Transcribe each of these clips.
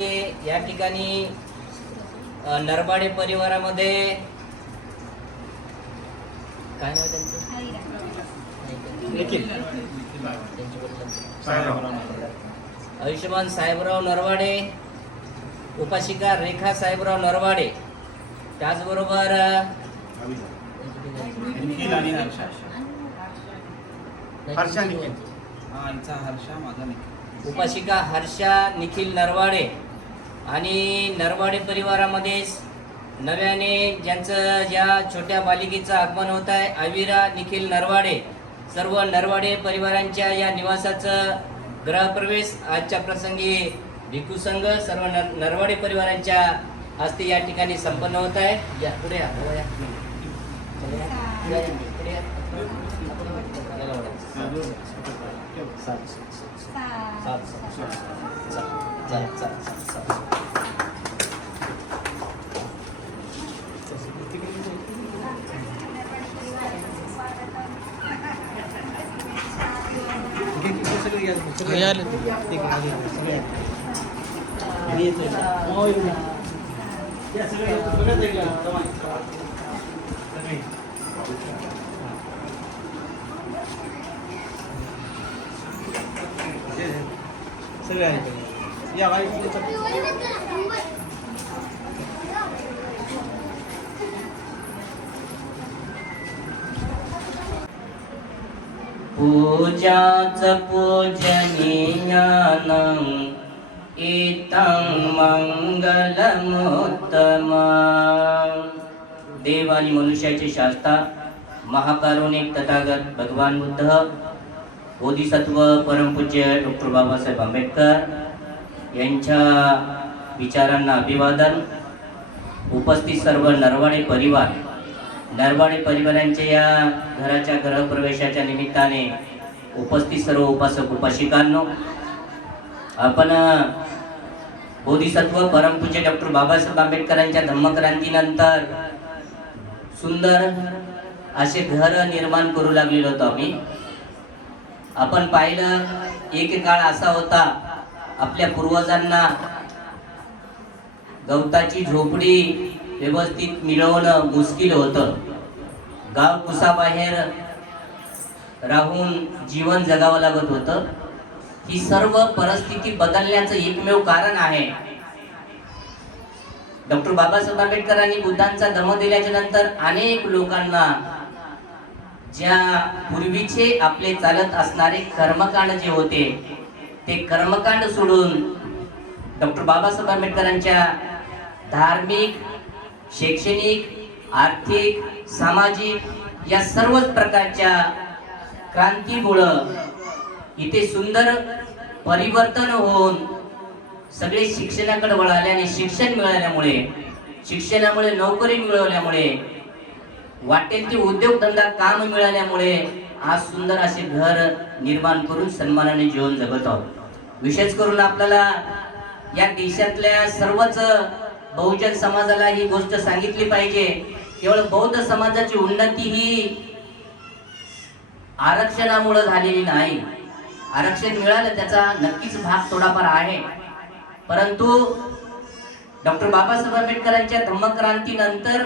या ठिकाणी नरबाडे परिवारामध्ये काय नाव त्यांचं? निखिल. आयुष्यमान साहेबराव नरवाडे उपाशिका रेखा साहेबराव नरवाडे. त्याचबरोबर उपाशिका हर्षा निखिल नरवाडे. आणि नरवाडे परिवारामध्ये नव्याने ज्यांचं ज्या छोट्या बालिकेचं आगमन होत आहे अविरा निखिल नरवाडे सर्व नरवाडे परिवारांच्या या निवासाचं गृहप्रवेश आजच्या प्रसंगी भिकू संघ सर्व नर नरवाडे परिवारांच्या हस्ते या ठिकाणी संपन्न होत आहे. या पुढे या, सगळे आहेत या बाई पूजाच पूजनीयानं इतं मंगलमुत्तम देव आणि मनुष्याचे शास्ता महाकारुणिक तथागत भगवान बुद्ध बोधिसत्व परमपूज्य डॉक्टर बाबासाहेब आंबेडकर यांच्या विचारांना अभिवादन उपस्थित सर्व नरवाडे परिवार नरवाडे परिवारांच्या या घराच्या गृहप्रवेशाच्या निमित्ताने उपस्थित सर्व उपासक उपासिकांनो आपण बोधिसत्व परमपूज्य डॉक्टर बाबासाहेब आंबेडकरांच्या धम्मक्रांतीनंतर सुंदर असे घर निर्माण करू लागलेलो होतो आम्ही. आपण पाहिलं एक काळ असा होता आपल्या पूर्वजांना गवताची झोपडी व्यवस्थित मिळवणं मुश्किल होतं. गाव कुसाबाहेर राहून जीवन जगावं लागत होतं. ही सर्व परिस्थिती बदलण्याचं एकमेव कारण आहे. डॉक्टर बाबासाहेब आंबेडकरांनी बुद्धांचा दम दिल्याच्या नंतर अनेक लोकांना ज्या पूर्वीचे आपले चालत असणारे कर्मकांड जे होते ते कर्मकांड सोडून डॉक्टर बाबासाहेब आंबेडकरांच्या धार्मिक शैक्षणिक आर्थिक सामाजिक या सर्वच प्रकारच्या क्रांतीमुळं इथे सुंदर परिवर्तन होऊन सगळे शिक्षणाकडे वळाले आणि शिक्षण मिळाल्यामुळे शिक्षणामुळे नोकरी मिळवल्यामुळे वाटेल ते उद्योगधंदा काम मिळाल्यामुळे आज सुंदर असे घर निर्माण करून सन्मानाने जीवन जगत आहोत. विशेष करून आपल्याला या देशातल्या सर्वच बहुजन समाजाला ही गोष्ट सांगितली पाहिजे. केवळ बौद्ध समाजाची उन्नती ही आरक्षणामुळे झालेली नाही. आरक्षण मिळालं त्याचा नक्कीच भाग थोडाफार आहे. परंतु डॉक्टर बाबासाहेब आंबेडकरांच्या धम्मक्रांतीनंतर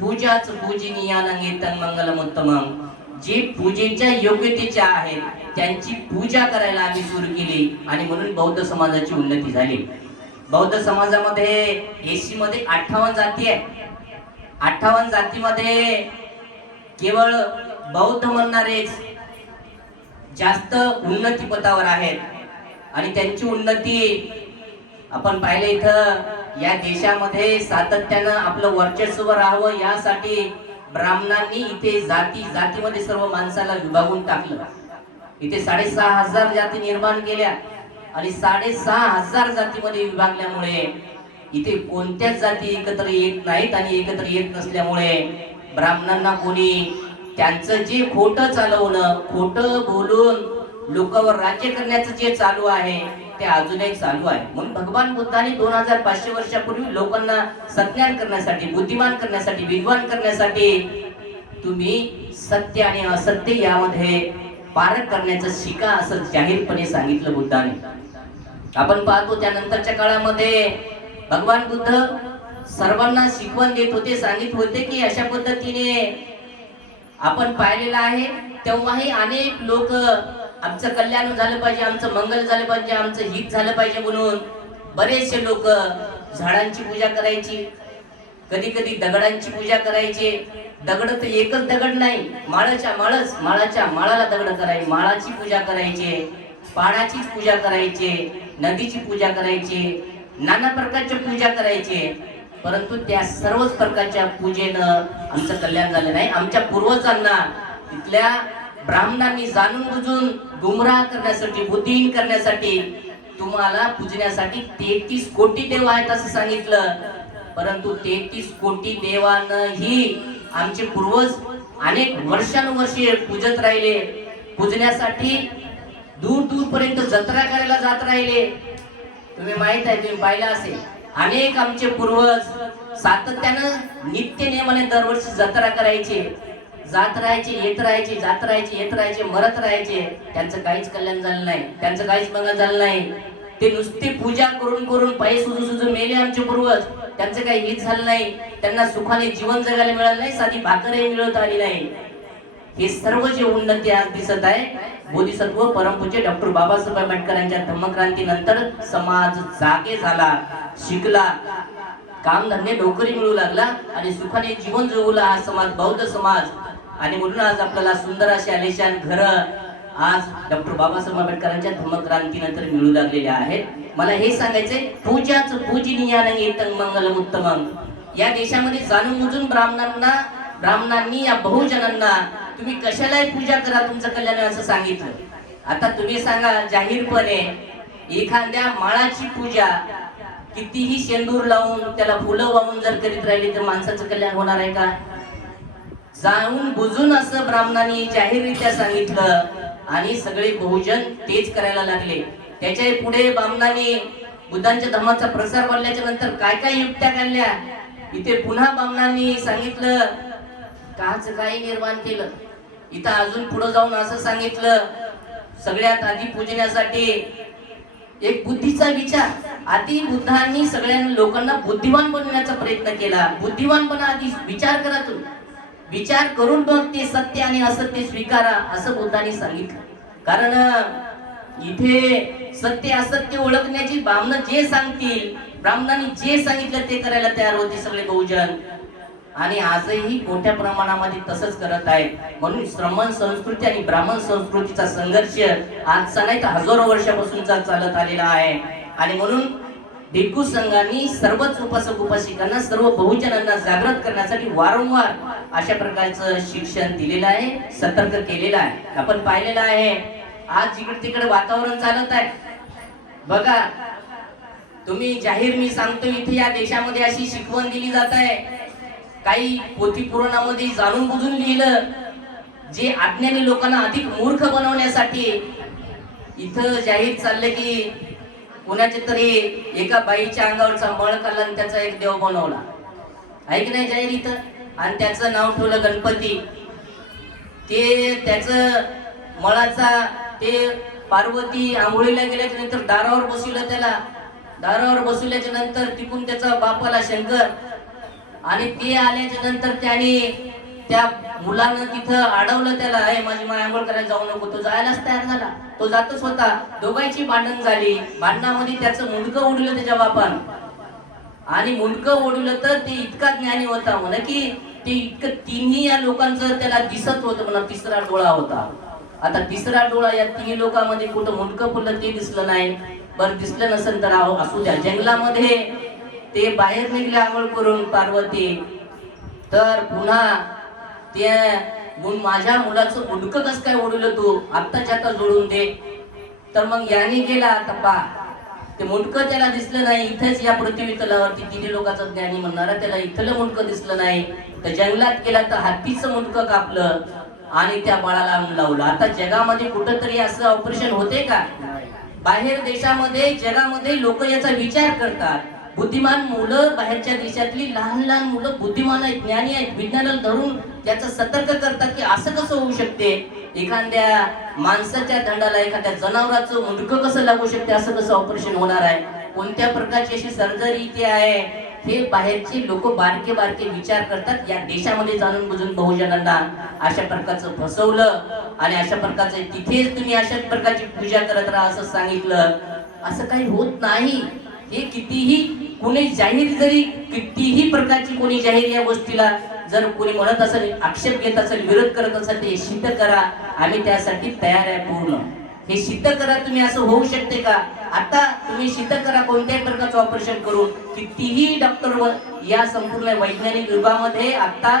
पूजाच पूजनीयानंगे तन जे पूजेच्या योग्यतेच्या आहेत त्यांची पूजा करायला आम्ही सुरू केली आणि म्हणून बौद्ध समाजाची उन्नती झाली. बौद्ध समाजामध्ये एसी मध्ये अठ्ठावन्न जाती आहे अठ्ठावन्न जातीमध्ये केवळ बौद्ध म्हणणारेच जास्त उन्नती पदावर आहेत. आणि त्यांची उन्नती आपण पाहिलं इथं या देशामध्ये सातत्यानं आपलं वर्चस्व राहावं यासाठी ब्राह्मणांनी इथे जाती जातीमध्ये सर्व माणसाला विभागून टाकलं. इथे साडेसहा हजार जाती निर्माण केल्या आणि साडेसहा हजार जातीमध्ये विभागल्यामुळे इथे कोणत्याच जाती एकत्र येत नाहीत आणि एकत्र येत नसल्यामुळे ब्राह्मणांना कोणी त्यांचं जे खोट चालवणं खोट बोलून लोकांवर राज्य करण्याचं जे चालू आहे ते अजूनही चालू आहे. म्हणून भगवान बुद्धाने दोन हजार पाचशे वर्षापूर्वी लोकांना सज्ञान करण्यासाठी बुद्धिमान करण्यासाठी विद्वान करण्यासाठी तुम्ही सत्य आणि असत्य यामध्ये पारख करण्याचं शिका असं जाहीरपणे सांगितलं बुद्धाने. आपण पाहतो त्यानंतरच्या काळामध्ये भगवान बुद्ध सर्वांना शिकवण देत होते सांगित होते की अशा पद्धतीने आपण पाहिलेलं आहे. तेव्हाही अनेक लोक आमचं कल्याण झालं पाहिजे आमचं मंगल झालं पाहिजे आमचं हित झालं पाहिजे म्हणून बरेचसे लोक झाडांची पूजा करायची कधी कधी दगडांची पूजा करायचे. दगड तर एकच दगड नाही माळाच्या माळच माळाच्या माळाला दगड करायची माळाची पूजा करायचे पहाडाचीच पूजा करायचे नदीची पूजा करायचे. नाना प्रकारच्या पूजा करायचे. परंतु त्या सर्वच प्रकारच्या पूजेनं आमचं कल्याण झालं नाही. आमच्या पूर्वजांना तिथल्या ब्राह्मणांनी जाणून बुजून गुमराह करण्यासाठी बुद्धिहीन करण्यासाठी तुम्हाला पूजण्यासाठी तेहतीस कोटी देव आहेत असं सांगितलं. परंतु तेहतीस कोटी देवांनाही आमचे पूर्वज अनेक वर्षानुवर्षे पूजत राहिले. पूजण्यासाठी दूर दूर पर्यंत जत्रा करायला जात राहिले. तुम्ही माहीत आहे तुम्ही पाहिलं असेल. अनेक आमचे पूर्वज सातत्यानं नित्य नियमाने दरवर्षी जत्रा करायचे. जात राहायचे येत राहायचे जात राहायचे येत राहायचे मरत राहायचे. त्यांचं काहीच कल्याण झालं नाही. त्यांचं काहीच मंगल झालं नाही. ते नुसती पूजा करून करून पायी सुजू सुजू मेले आमचे पूर्वज. त्यांचं काही हित झालं नाही. त्यांना सुखाने जीवन जगायला मिळालं नाही साधी भाकरही मिळवता आली नाही. हे सर्व जे उन्नती आज दिसत आहे बोधिसत्व परमपूज्य डॉक्टर बाबासाहेब आंबेडकरांच्या धम्मक्रांती नंतर समाज जागे झाला शिकला. काम धंदे नोकरी मिळू लागला आणि सुखाने जीवन जगूला हा समाज बौद्ध समाज. आणि म्हणून आज आपल्याला सुंदर असे आलिशान घर आज डॉक्टर बाबासाहेब आंबेडकरांच्या धम्मक्रांतीनंतर मिळू लागलेले आहेत. मला हे सांगायचंय पूजाच पूजनीयान येतं मंगलम उत्तमम या देशामध्ये जाणून बुजून ब्राह्मणांना ब्राह्मणांनी या बहुजनांना तुम्ही कशालाही पूजा करा तुमचं कल्याण असं सांगितलं. आता तुम्ही सांगा जाहीरपणे एखाद्या माळाची पूजा कितीही शेंदूर लावून त्याला फुलं वाहून जर करीत राहिली तर माणसाचं कल्याण होणार आहे का? जाऊन बुजून असं ब्राह्मणांनी जाहीररित्या सांगितलं आणि सगळे बहुजन तेच करायला लागले. त्याच्या पुढे ब्राह्मणांनी बुद्धांच्या धर्माचा प्रसार वाढल्याच्या नंतर काय काय युक्त्या काढल्या? इथे पुन्हा ब्राह्मणांनी सांगितलं काच काय निर्माण केलं. इथं अजून पुढे जाऊन असं सांगितलं सगळ्यात आधी पूजण्यासाठी एक बुद्धीचा विचार. आधी बुद्धांनी सगळ्या लोकांना बुद्धिवान बनवण्याचा प्रयत्न केला. बुद्धिवानपणा आधी विचार करा तुम्ही. विचार करून मग ते सत्य आणि असत्य स्वीकारा असं बुद्धांनी सांगितलं. कारण इथे सत्य असत्य ओळखण्याची ब्राह्मण जे सांगतील ब्राह्मणांनी जे सांगितलं ते करायला तयार होते सगळे बहुजन. आणि आजही मोठ्या प्रमाणामध्ये तसंच करत आहे म्हणून श्रमण संस्कृती आणि ब्राह्मण संस्कृतीचा संघर्ष आजचा नाही तर हजारो वर्षापासूनचा चालत आलेला आहे. आणि म्हणून भिक्खू संघांनी सर्वच उपासक उपासिकांना सर्व बहुजनांना जागृत करण्यासाठी वारंवार अशा प्रकारचं शिक्षण दिलेलं आहे सतर्क केलेलं आहे. आपण पाहिलेलं आहे आज जिकडे तिकडे वातावरण चालत आहे. बघा तुम्ही जाहीर मी सांगतो इथे या देशामध्ये अशी शिकवण दिली जात आहे. काही पोथी पुराणामध्ये जाणून बुजून लिहिलं जे अज्ञानी लोकांना अधिक मूर्ख बनवण्यासाठी इथं जाहीर चाललं की कुणाच्या तरी एका बाईच्या अंगावरचा मळ काढला आणि त्याचा एक देव बनवला. आहे की नाही जाहीर इथं? आणि त्याचं नाव ठेवलं गणपती. ते त्याचं मळाचा ते पार्वती आंघोळीला गेल्याच्यानंतर दारावर बसवलं त्याला. दारावर बसवल्याच्या नंतर तिकून त्याचा बापाला शंकर आणि ते आल्याच्यानंतर त्याने त्या मुलानं तिथं अडवलं त्याला हे माझी माय आंघोळ करायला जाऊ नको तो जायलाच तयार झाला. तो जातच होता दोघांची भांडण झाली. भांडणामध्ये त्याचं मुंडकं उडलं त्याच्या बापान. आणि मुंडकं ओढलं तर ते इतका ज्ञानी होता म्हणा की ते इतकं तिन्ही या लोकांचं त्याला दिसत होतं म्हणा तिसरा डोळा होता. आता तिसरा डोळा या तिन्ही लोकांमध्ये कुठं मुंडकं फुललं ते दिसलं नाही. बरं दिसलं नसेल तर असू द्या. जंगलामध्ये ते बाहेर निघले आंघोळ करून पार्वती. तर पुन्हा ते माझ्या मुलाचं मुंडकं कसं काय ओढलं तू? आत्ताच्या आता जोडून दे. तर मग याने गेला आता पा. ते मुंडकं त्याला दिसलं नाही. इथेच या पृथ्वी तलावरती तिन्ही लोकांचं ज्ञानी म्हणणारा त्याला इथलं मुंडकं दिसलं नाही. तर जंगलात गेला तर हत्तीचं मुंडकं कापलं आणि त्या बाळाला लावलं. आता जगामध्ये कुठंतरी असं ऑपरेशन होते का? बाहेर देशामध्ये जगामध्ये लोक याचा विचार करतात. बुद्धिमान मुलं बाहेरच्या देशातली लहान लहान मुलं बुद्धिमान आहेत ज्ञानी आहेत विज्ञानाला धरून त्याचं सतर्क करतात की असं कसं होऊ शकते? एखाद्या माणसाच्या दंडाला एखाद्या जनावराचं मुंडकं कसं लागू शकते? असं कसं ऑपरेशन होणार आहे? कोणत्या प्रकारची अशी सर्जरी इथे आहे? हे बाहेरचे लोक बारके बारके विचार करतात या देशामध्ये जाणून बुजून बहुजनांना अशा प्रकारचं फसवलं आणि अशा प्रकारचं तिथेच तुम्ही अशाच प्रकारची पूजा करत राहा असं सांगितलं. असं काही होत नाही. हे कितीही कोणी जाहीर जरी कितीही प्रकारची कोणी जाहीर या गोष्टीला जर कोणी म्हणत असेल आक्षेप घेत असेल विरोध करत असेल ते सिद्ध करा. आम्ही त्यासाठी तयार आहे पूर्ण. हे सिद्ध करा तुम्ही असं होऊ शकते का? आता तुम्ही सिद्ध करा कोणत्याही प्रकारचं ऑपरेशन करून. कितीही डॉक्टर या संपूर्ण वैज्ञानिक युगामध्ये आता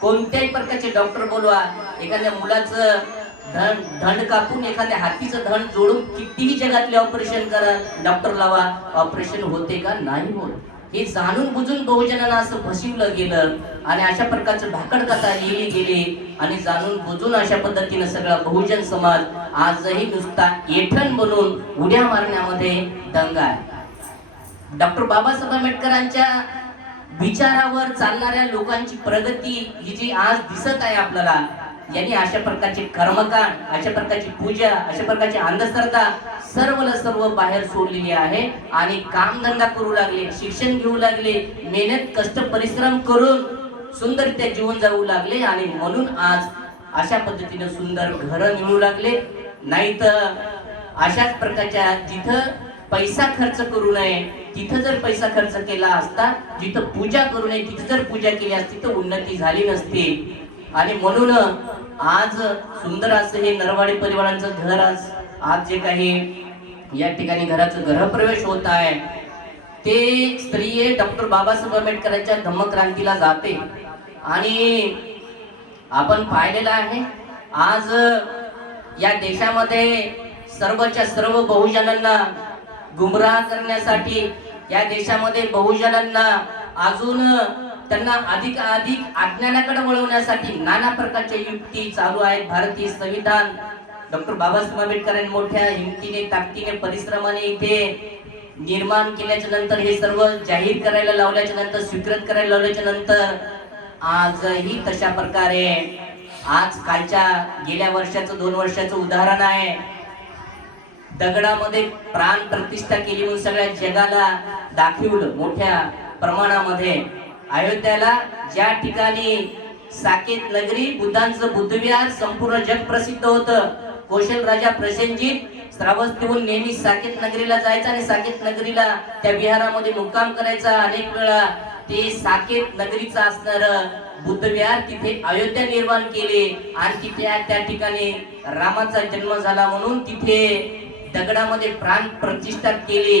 कोणत्याही प्रकारचे डॉक्टर बोलवा. एखाद्या मुलाचं धन धंड कापून एखाद्या हातीचं धन जोडून कितीही जगातले ऑपरेशन करा डॉक्टर लावा. ऑपरेशन होते का? नाही होत. हे जाणून बुजून बहुजनांना असं फसिवलं गेलं आणि अशा प्रकारचं भाकड कथा लिहिली गेली आणि जाणून बुजून अशा पद्धतीनं सगळा बहुजन समाज आजही नुसता येठण बनून उड्या मारण्यामध्ये दंग आहे. डॉक्टर बाबासाहेब आंबेडकरांच्या विचारावर चालणाऱ्या लोकांची प्रगती ही जी आज दिसत आहे आपल्याला यांनी अशा प्रकारचे कर्मकांड अशा प्रकारची पूजा अशा प्रकारची अंधश्रद्धा सर्वला सर्व बाहेर सोडलेली आहे आणि कामधंदा करू लागले शिक्षण घेऊ लागले मेहनत कष्ट परिश्रम करून सुंदररित्या जीवन जगू लागले आणि म्हणून आज अशा पद्धतीने सुंदर घर मिळू लागले. नाही तर अशाच प्रकारच्या जिथं पैसा खर्च करू नये तिथं जर पैसा खर्च केला असता जिथं पूजा करू नये तिथं जर पूजा केली असती तर उन्नती झाली नसती. आणि म्हणून आज सुंदर असं हे नरवाडी परिवारांचं घर आज आज जे काही या ठिकाणी घराचं गृहप्रवेश होत आहे ते स्त्रिये डॉक्टर बाबासाहेब आंबेडकरांच्या धम्मक्रांतीला जाते. आणि आपण पाहिलेलं आहे आज या देशामध्ये सर्वच्या सर्व बहुजनांना गुमराह करण्यासाठी या देशामध्ये बहुजनांना अजून त्यांना अधिक अधिक अज्ञानाकडे वळवण्यासाठी नाना प्रकारच्या युक्ती चालू आहेत. भारतीय संविधान. डॉक्टर बाबासाहेब आंबेडकरांनी मोठ्या हिमतीने ताकदीने परिश्रमाने इथे निर्माण केल्याच्यानंतर हे सर्व जाहीर करायला लावल्याच्या नंतर स्वीकृत करायला लावल्याच्या नंतर आजही तशा प्रकारे आज कालच्या गेल्या वर्षाचं दोन वर्षाचं उदाहरण आहे. दगडामध्ये प्राण प्रतिष्ठा केली म्हणून सगळ्या जगाला दाखवलं मोठ्या प्रमाणामध्ये. अयोध्याला ज्या ठिकाणी साकेत नगरी बुद्धांचं बुद्धविहार संपूर्ण जग प्रसिद्ध होतं. कौशल राजा प्रसेनजीत श्रावस्तीहून नेहमी साकेत नगरीला जायचा आणि साकेत नगरीला त्या विहारामध्ये मुक्काम करायचा अनेक वेळा. ते साकेत नगरीचं असणार बुद्धविहार तिथे अयोध्या निर्माण केले. आणि तिथे त्या ठिकाणी रामाचा जन्म झाला म्हणून तिथे दगडामध्ये प्राण प्रतिष्ठा केली.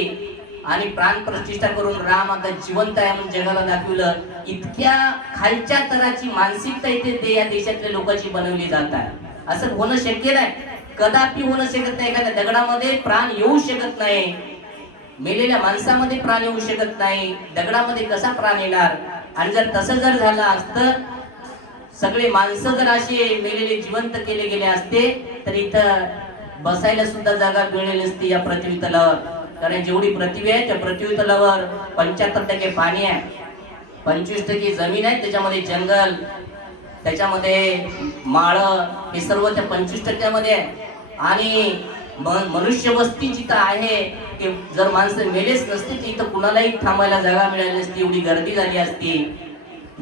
आणि प्राण प्रतिष्ठा करून राम आता जिवंत आहे म्हणून जगाला दाखवलं. इतक्या खालच्या तराची मानसिकता इथे ते या देशातल्या लोकांची बनवली जात आहे. असं होणं शक्य नाही. कदापि होणं शकत नाही. एखाद्या दगडामध्ये प्राण येऊ शकत नाही. मेलेल्या माणसामध्ये प्राण येऊ शकत नाही. दगडामध्ये कसा प्राण येणार? आणि जर तसं जर झालं असतं सगळे माणसं जर असे मेलेले जिवंत केले गेले असते तर इथं बसायला सुद्धा जागा मिळेल नसते या पृथ्वी तलावर. कारण जेवढी पृथ्वी आहे त्या पृथ्वी तलावर पंच्याहत्तर टक्के पाणी आहे. पंचवीस टक्के जमीन आहे त्याच्यामध्ये जंगल त्याच्यामध्ये माळ हे सर्व त्या पंचवीस टक्क्यामध्ये आहे. आणि मनुष्य वस्ती जिथं आहे की जर माणसं मेलेच नसते तर इथं कुणालाही थांबायला जागा मिळाली नसती एवढी गर्दी झाली असती.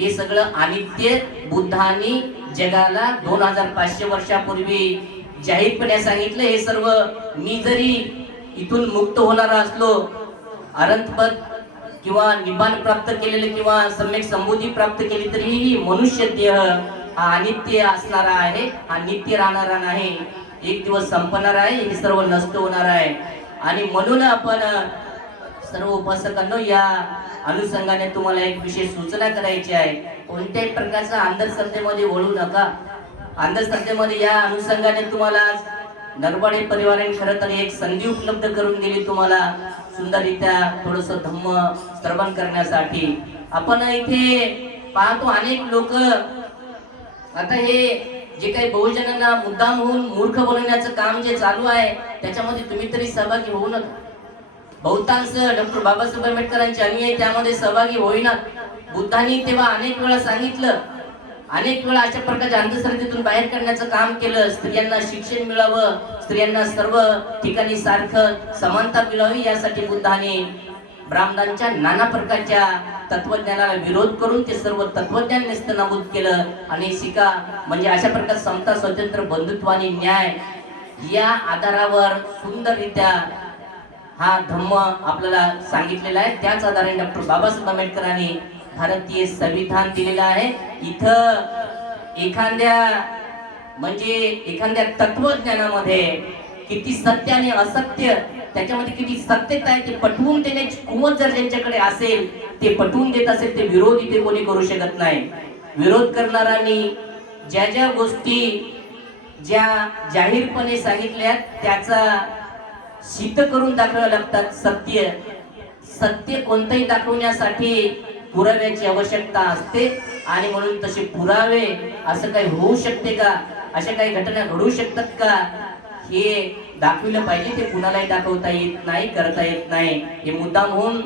हे सगळं आदित्य बुद्धांनी जगाला दोन हजार पाचशे वर्षापूर्वी जाहीरपणे सांगितलं. हे सर्व मी जरी इथून मुक्त होणारा असलो अरंतपद किंवा निबान प्राप्त केलेले किंवा सम्यक संबोधी प्राप्त केली तरीही मनुष्य देह हा अनित्य असणारा आहे हा नित्य राहणारा नाही. एक दिवस संपणार आहे हे सर्व नष्ट होणार आहे. आणि म्हणून आपण सर्व उपासकांनो या अनुषंगाने तुम्हाला एक विशेष सूचना करायची आहे. कोणत्याही प्रकारचा अंधश्रद्धेमध्ये वळू नका. अंधश्रद्धेमध्ये या अनुषंगाने तुम्हाला नरवाडे परिवाराने खरं तर एक संधी उपलब्ध करून दिली तुम्हाला. सुंदररित्या थोडस धम्म श्रवण करण्यासाठी. आपण इथे पाहतो अनेक लोक. आता हे जे काही बहुजनांना मुद्दाम होऊन मूर्ख बनवण्याचं काम जे चालू आहे त्याच्यामध्ये तुम्ही तरी सहभागी होऊ नका. बहुतांश डॉक्टर बाबासाहेब आंबेडकरांचे अनुयायी त्यामध्ये सहभागी होईना. बुद्धांनी तेव्हा अनेक वेळा सांगितलं अनेक वेळा अशा प्रकारच्या अंधश्रद्धेतून बाहेर करण्याचं काम केलं स्त्रियांना शिक्षण मिळावं स्त्रियांना सर्व ठिकाणी सारखं समानता मिळावी यासाठी बुद्धाने ब्राह्मणांच्या नाना प्रकारच्या तत्वज्ञानाला विरोध करून ते सर्व तत्वज्ञान नेस्तनाबूत केलं. आणि शिका म्हणजे अशा प्रकार समता स्वतंत्र बंधुत्व आणि न्याय या आधारावर सुंदररित्या हा धम्म आपल्याला सांगितलेला आहे. त्याच आधारे डॉक्टर बाबासाहेब आंबेडकरांनी भारतीय संविधान दिलेलं आहे. इथं एखाद्या म्हणजे एखाद्या तत्वज्ञानामध्ये किती सत्य आणि असत्य त्याच्यामध्ये किती सत्यता आहे ते पटवून देण्याची कुवत जर त्यांच्याकडे असेल ते पटवून देत असेल ते विरोध इथे कोणी करू शकत नाही. विरोध करणाऱ्यांनी ज्या ज्या गोष्टी ज्या जाहीरपणे सांगितल्या त्याचा सिद्ध करून दाखवाव्या लागतात. सत्य सत्य कोणतंही दाखवण्यासाठी पुराव्याची आवश्यकता असते. आणि म्हणून तसे पुरावे असं काही होऊ शकते का? अशा काही घटना घडू शकतात का? हे दाखविलं पाहिजे ते कुणालाही दाखवता येत नाही करता येत नाही. हे मुद्दाम होऊन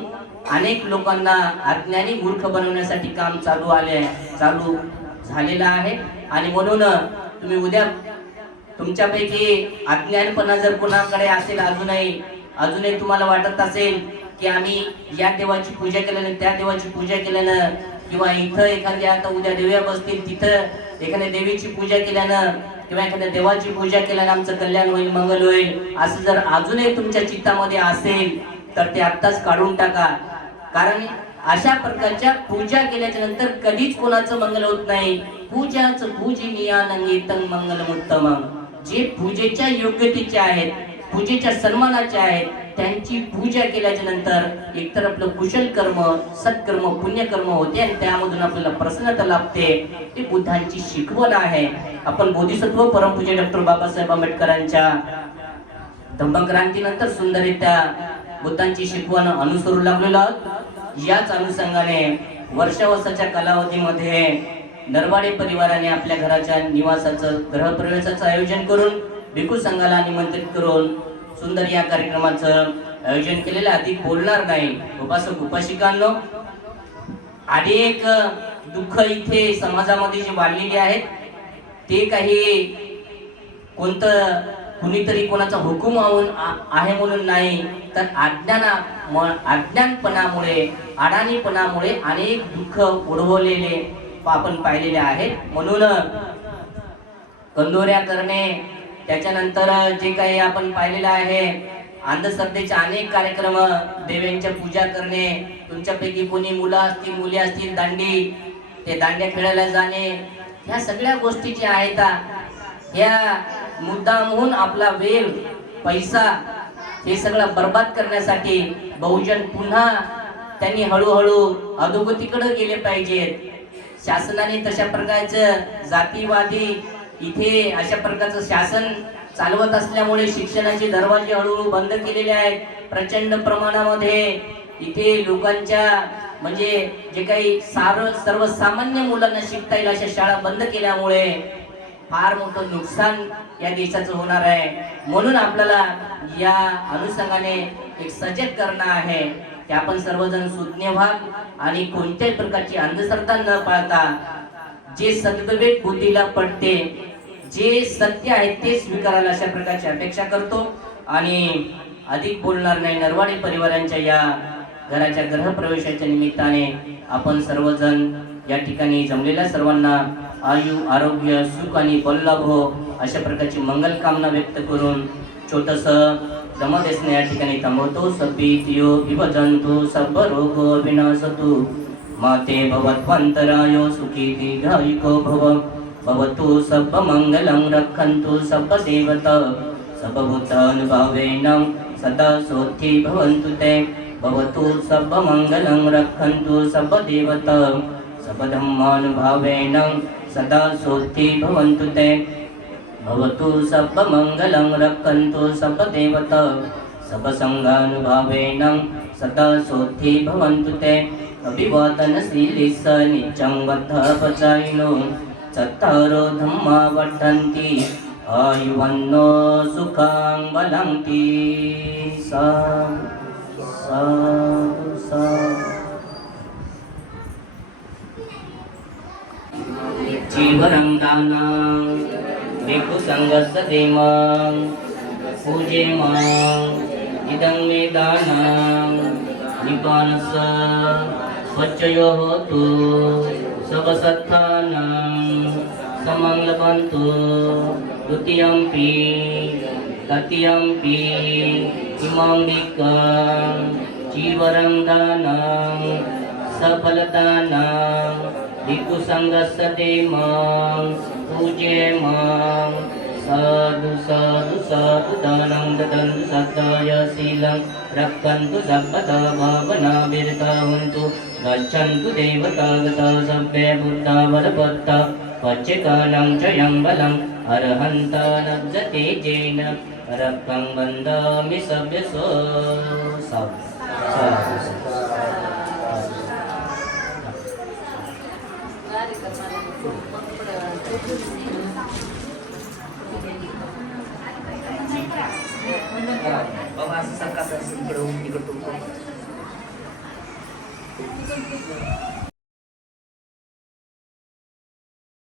अनेक लोकांना अज्ञानी मूर्ख बनवण्यासाठी काम चालू आले चालू झालेलं आहे. आणि म्हणून तुम्ही उद्या तुमच्यापैकी अज्ञानपणा जर कोणाकडे असेल अजूनही अजूनही तुम्हाला वाटत असेल की आम्ही या देवाची पूजा केल्यानं त्या देवाची पूजा केल्यानं किंवा इथं एखाद्या आता उद्या देव्या बसतील तिथं एखाद्या देवीची पूजा केल्यानं किंवा एखाद्या देवाची पूजा केल्यानं आमचं कल्याण होईल मंगल होईल असं जर अजूनही तुमच्या चित्तामध्ये असेल तर ते आत्ताच काढून टाका. कारण अशा प्रकारच्या पूजा केल्याच्यानंतर कधीच कोणाचं मंगल होत नाही. पूजाच पूजनीया नंगेतंग मंगल उत्तम जे पूजेच्या योग्यतेचे आहेत पूजेच्या सन्मानाचे आहेत त्यांची पूजा केल्याच्यानंतर एकतर आपलं कुशल कर्म सत्कर्म पुण्यकर्म होते आणि त्यामधून आपल्याला प्रसन्नता लाभते. ही बुद्धांची शिकवण आहे. आपण बोधिसत्व परमपूजे डॉक्टर बाबासाहेब आंबेडकरांच्या धम्मक्रांतीनंतर सुंदररित्या बुद्धांची शिकवण अनुसरू लागलेलो आहोत. याच अनुषंगाने वर्षावर्षाच्या कालावधीमध्ये नरवाडे परिवाराने आपल्या घराच्या निवासाचं ग्रहप्रवेशाचं आयोजन करून भिकू संघाला निमंत्रित करून सुंदर या कार्यक्रमाचं आयोजन केलेलं आधी बोलणार नाही. उपासक उपासिकांनो अनेक दुःख इथे समाजामध्ये जे वाढलेले आहेत ते काही कोणतं कुणीतरी कोणाचा हुकूम आहे म्हणून नाही तर अज्ञाना म- अज्ञानपणामुळे अडाणीपणामुळे अनेक दुःख उडवलेले आपण पाहिलेले आहेत. म्हणून कंदोऱ्या करणे त्याच्यानंतर जे काही आपण पाहिलेलं आहे अंधश्रद्धेचे अनेक कार्यक्रम देव्यांच्या पूजा करणे तुमच्यापैकी कोणी मुलं असतील मुली असतील दांडी ते दांड्या खेळायला जाणे ह्या सगळ्या गोष्टी ज्या आहेत ह्या मुद्दामहून आपला वेळ पैसा हे सगळं बर्बाद करण्यासाठी बहुजन पुन्हा त्यांनी हळूहळू अधोगतीकडे गेले पाहिजेत. शासनाने तशा प्रकारचं जातीवादी इथे अशा प्रकारचं शासन चालवत असल्यामुळे शिक्षणाचे दरवाजे हळूहळू बंद केलेले आहेत. प्रचंड प्रमाणामध्ये इथे लोकांच्या म्हणजे जे काही सार सर्वसामान्य मुलांना शिकता येईल अशा शाळा बंद केल्यामुळे फार मोठं नुकसान या देशाचं होणार आहे. म्हणून आपल्याला या अनुषंगाने एक सजग करणं आहे की आपण सर्वजण सुज्ञ व्हाल आणि कोणत्याही प्रकारची अंधश्रद्धा न पाळता जे सद्विवेक बुद्धीला पडते जे सत्य आहे ते स्वीकारायला अशा प्रकारची अपेक्षा करतो. आणि अधिक बोलणार नाही नरवाडे परिवारांच्या या घराच्या ग्रहप्रवेशाच्या निमित्ताने आपण सर्वजण या ठिकाणी जमलेल्या सर्वांना आयु आरोग्य सुख आणि बल्लभ हो अशा प्रकारची मंगल कामना व्यक्त करून छोटस दमदेशने या ठिकाणी थांबवतो. सभीतियो विभजंतु सर्व रोग विनाशतु. माते भवत्वंतरायो सुखी दीर्घायुको भव. भवतु सर्वमङ्गलं रक्षन्तु सब देवता सदा सोत्थी भवन्तु ते। भवतु सर्वमङ्गलं रक्षन्तु सब देवता सदा सोत्थी भवन्तु ते। भवतु सर्वमङ्गलं रक्षन्तु सब देवता सदा सोत्थी भवन्तु ते। अभिवादनशीलिस नित्यं बद्धपचायिनो चत्तारो धम्मा वर्धन्ति आयुवन्नो सुखां बलन्ति। सा साधु साधु। जीवनं दानं भिक्षुसङ्गस्य देमं पूजे माम् इदं मे दानं निपानस स्वच्छयो होतु सबसत्थानं समङ्गलवन्तु द्वितीयम्पि तृतीयम्पि इमं विकं जीवनं दानं सफलदानं भिक्षुसङ्गस्य ते मां पूजे मां। साधु साधु साधु दानं ददन्तु सत्ताय शीलं रक्षन्तु सर्वदा भावनाभिर्तावन्तु गच्छन्तु देवतागता सभ्ये बुद्धा वरपत्ता पच्यकालं च यङ्बलम् अर्हन्ता लब्जते जेन रक्तं वन्दामि सभ्यसो साधु साधु साधु बाबा असं सरकार इकडं इकडं